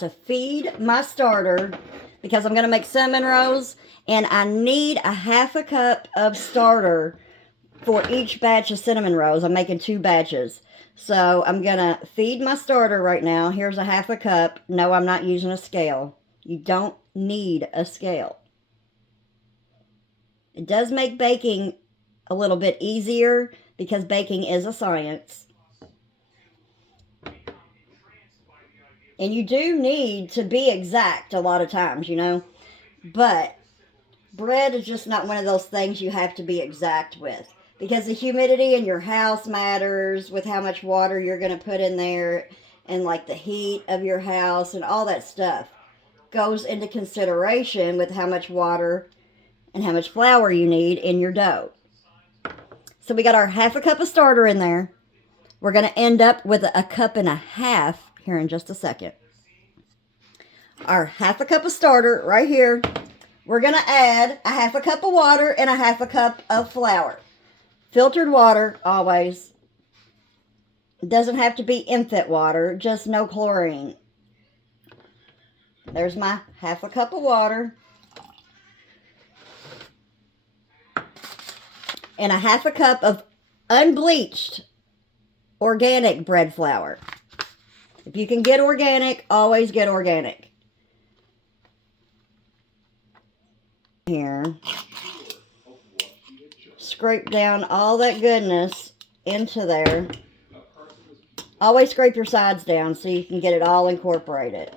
To feed my starter because I'm going to make cinnamon rolls, and I need a half a cup of starter for each batch of cinnamon rolls. I'm making 2 batches. So I'm going to feed my starter right now. Here's a half a cup. No, I'm not using a scale. You don't need a scale. It does make baking a little bit easier because baking is a science. And you do need to be exact a lot of times, you know. But bread is just not one of those things you have to be exact with. Because the humidity in your house matters with how much water you're going to put in there. And like the heat of your house and all that stuff goes into consideration with how much water and how much flour you need in your dough. So we got our half a cup of starter in there. We're going to end up with a cup and a half here in just a second. Our half a cup of starter right here. We're going to add a half a cup of water and a half a cup of flour. Filtered water, always. It doesn't have to be infant water, just no chlorine. There's my half a cup of water. And a half a cup of unbleached organic bread flour. If you can get organic, always get organic. Here. Scrape down all that goodness into there. Always scrape your sides down so you can get it all incorporated.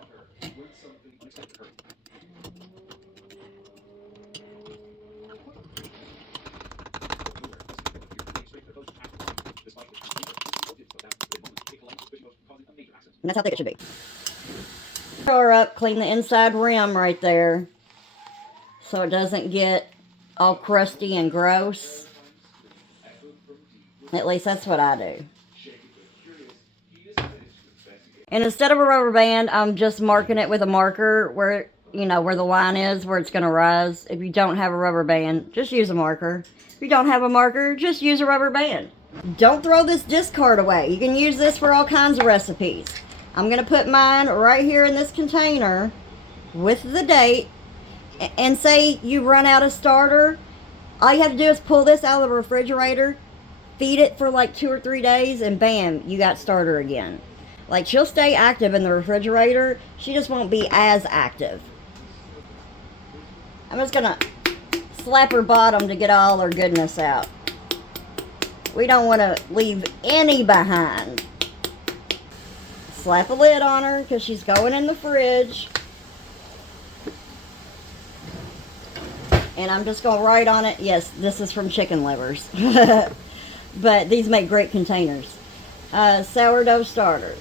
And that's how thick it should be. Stir up, clean the inside rim right there so it doesn't get all crusty and gross. At least that's what I do. And instead of a rubber band, I'm just marking it with a marker where, you know, where the line is, where it's going to rise. If you don't have a rubber band, just use a marker. If you don't have a marker, just use a rubber band. Don't throw this discard away. You can use this for all kinds of recipes. I'm going to put mine right here in this container with the date. And say you run out of starter, all you have to do is pull this out of the refrigerator, feed it for like 2 or 3 days, and bam, you got starter again. Like, she'll stay active in the refrigerator, she just won't be as active. I'm just gonna slap her bottom to get all her goodness out. We don't want to leave any behind. Slap a lid on her because she's going in the fridge. And I'm just going to write on it, yes, this is from chicken livers. But these make great containers. Sourdough starters.